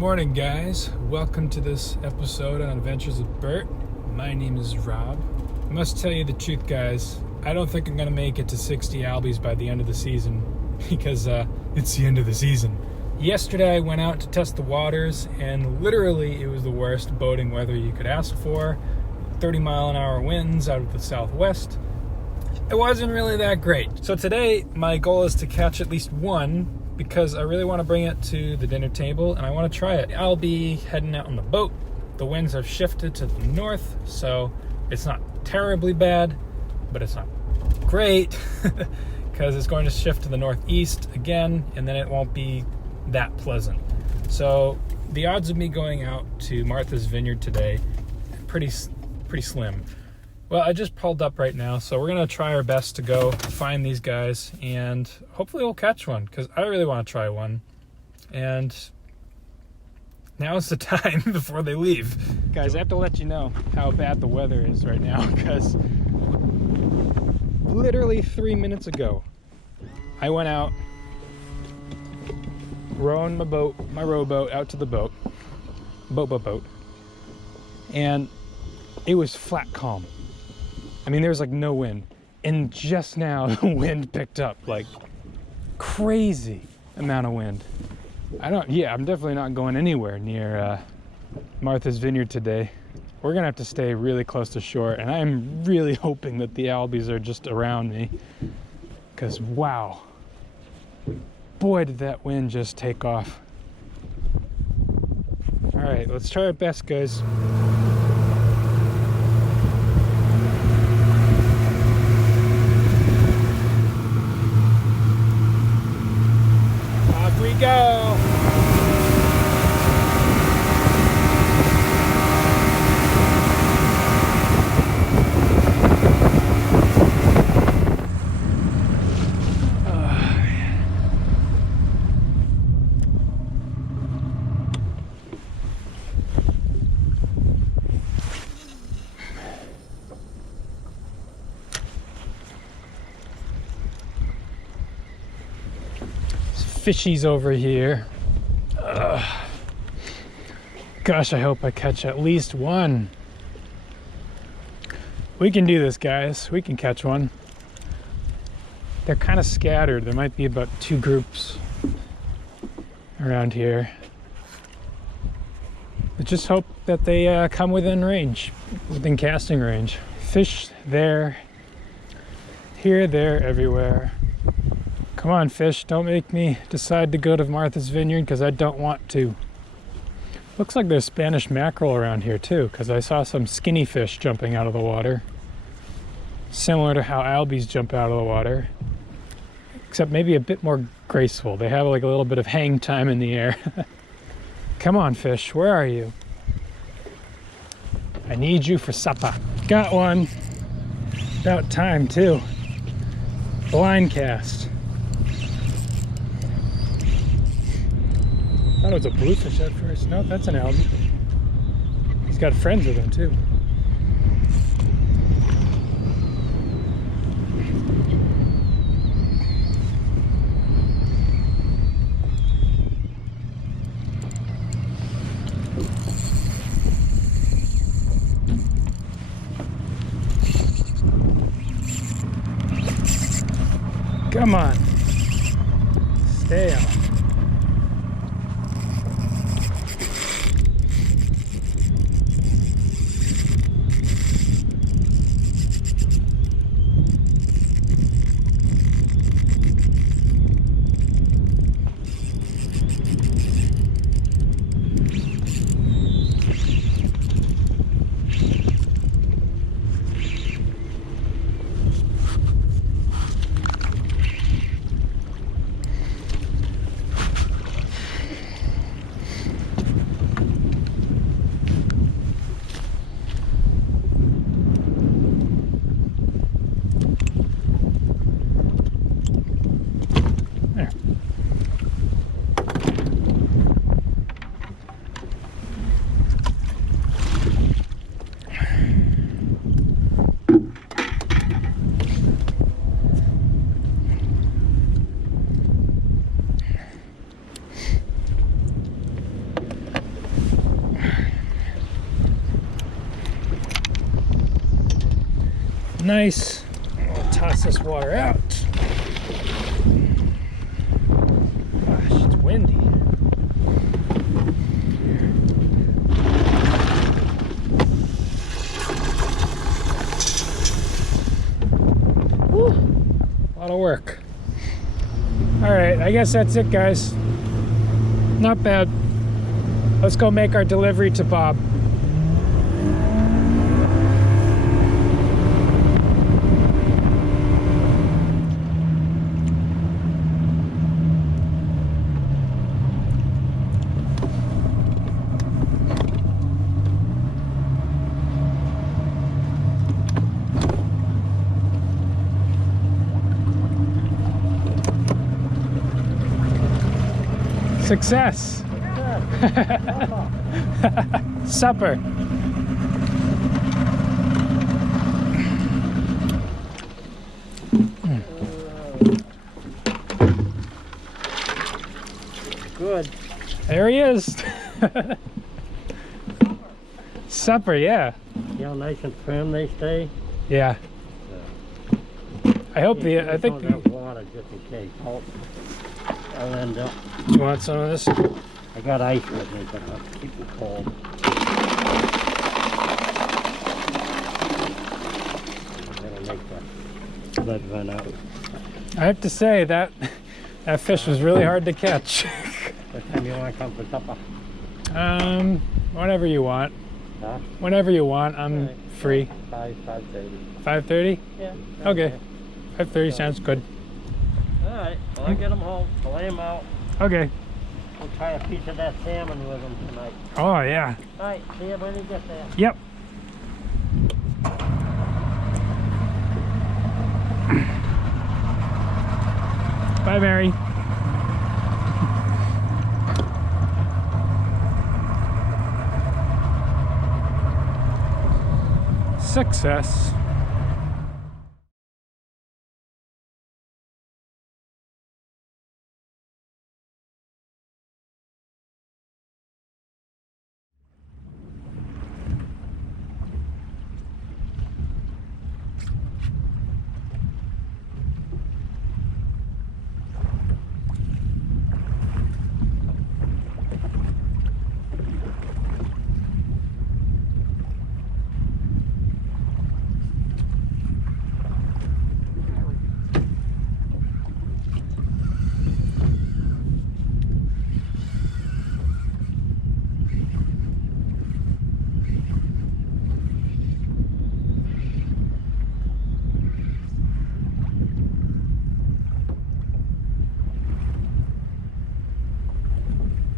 morning, guys. Welcome to this episode on Adventures with Bert. My name is Rob. I must tell you the truth, guys. I don't think I'm going to make it to 60 Albies by the end of the season because it's the end of the season. Yesterday I went out to test the waters and literally it was the worst boating weather you could ask for. 30-mile-an-hour winds out of the southwest. It wasn't really that great. So today my goal is to catch at least one because I really want to bring it to the dinner table and I want to try it. I'll be heading out on the boat. The winds have shifted to the north, so it's not terribly bad, but it's not great because it's going to shift to the northeast again, and then it won't be that pleasant. So the odds of me going out to Martha's Vineyard today, pretty slim. Well, I just pulled up right now, so we're going to try our best to go find these guys, and hopefully we'll catch one, because I really want to try one. And now is the time before they leave. Guys, I have to let you know how bad the weather is right now, because literally 3 minutes ago, I went out, rowing my rowboat out to the boat, and it was flat calm. I mean, there was like no wind, and just now the wind picked up, like crazy amount of wind. I'm definitely not going anywhere near Martha's Vineyard today. We're gonna have to stay really close to shore, and I'm really hoping that the Albies are just around me, because wow, boy did that wind just take off. All right, let's try our best, guys. Go. Fishies over here. Gosh, I hope I catch at least one. We can do this, guys. We can catch one. They're kind of scattered. There might be about 2 groups around here. But just hope that they come within range, within casting range. Fish there, here, there, everywhere. Come on, fish, don't make me decide to go to Martha's Vineyard because I don't want to. Looks like there's Spanish mackerel around here too, because I saw some skinny fish jumping out of the water. Similar to how Albies jump out of the water, except maybe a bit more graceful. They have like a little bit of hang time in the air. Come on, fish, where are you? I need you for Supp-ah. Got one. About time too. Blind cast. I thought it was a bluefish at first. No, that's an Albie. He's got friends with him too. Come on. Stay on. nice. I'll toss this water out. Gosh, it's windy. Woo, a lot of work. All right, I guess that's it, guys. Not bad. Let's go make our delivery to Bob. Success. Supper. Good. There he is. Supper, yeah. See how nice and firm they stay? Yeah. I hope I think don't have water just in case. I'll end up. You want some of this? I got ice with me, but I'll keep it cold. I'm gonna make the lead run out. I have to say that fish was really hard to catch. What time you want to come for supper? Whenever you want. Huh? Whenever you want. I'm right. free. 5:30. 5:30? Yeah. Okay. 5:30 sounds good. Alright, well, I'll get them home, I'll lay them out. Okay. We'll try a piece of that salmon with them tonight. Oh, yeah. Alright, see you when you get there. Yep. Bye, Mary. Success.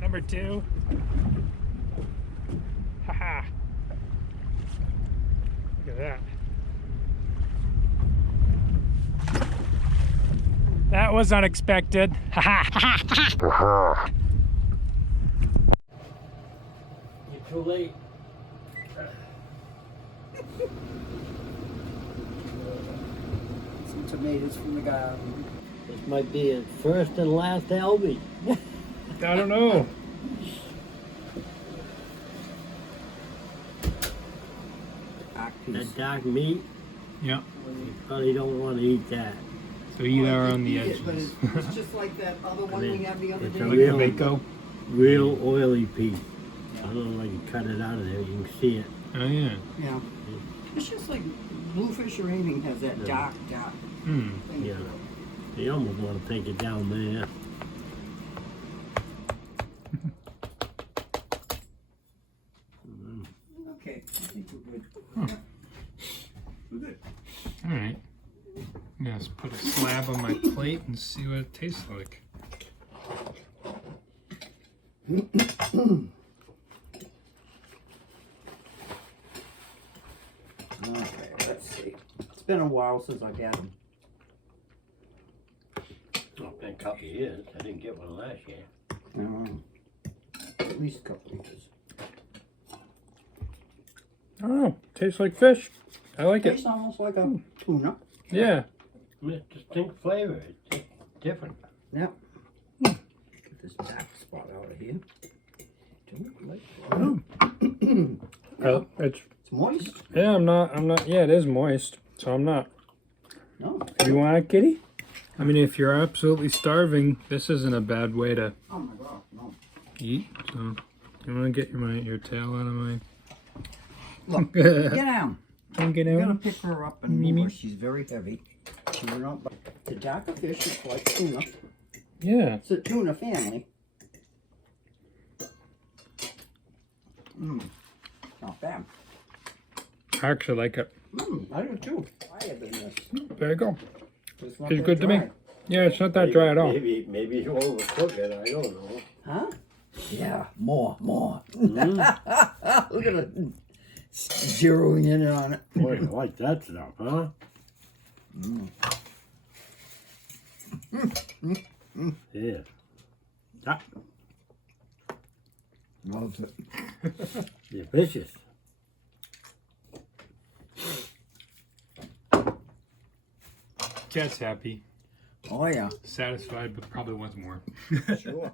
Number 2. Haha. Look at that. That was unexpected. Haha. You're too late. Some tomatoes from the garden. This might be his first and last Albie. I don't know. That dark meat, Yeah. you probably don't want to eat that. So you are on the But edges. it's just like that other one we had the other It's day. a Like a Mako. real oily piece. I don't know if you can cut it out of there, you can see it. Oh yeah. Yeah. It's just like bluefish or anything has that dark Hmm. thing. Yeah. You almost want to take it down there. Okay, I think we're good. Huh. Yeah. We're good. All right. I'm gonna just put a slab on my plate and see what it tastes like. Okay, let's see. It's been a while since I've had them. Oh, been a couple of years. I didn't get one last year. At least a couple of years. I don't know. Tastes like fish. I like it. Tastes almost like a tuna. Yeah. It's distinct flavor. It's different. Yeah. Get this back spot out of here. Well, it's It's moist. yeah. I'm not. Yeah, it is moist. So I'm not. No. You want it, kitty? I mean, if you're absolutely starving, this isn't a bad way to Oh my God, no. eat. So, you want to get your tail out of my... Look, get down. Get You gotta out. pick her up and move her. She's very heavy. So we're not, the darker fish is like tuna. Yeah. It's a tuna family. Not bad. I actually like it. I do too. I have this. There you go. It's not It's that good to me. dry. Yeah, it's not that dry at all. Maybe you overcook it. I don't know. Huh? Yeah, more. Look at it. Zeroing in on it. Boy, I like that stuff, huh? Yeah. Ah, Loves it. you're vicious. Cat's happy. Oh yeah. Satisfied, but probably wants more. Sure.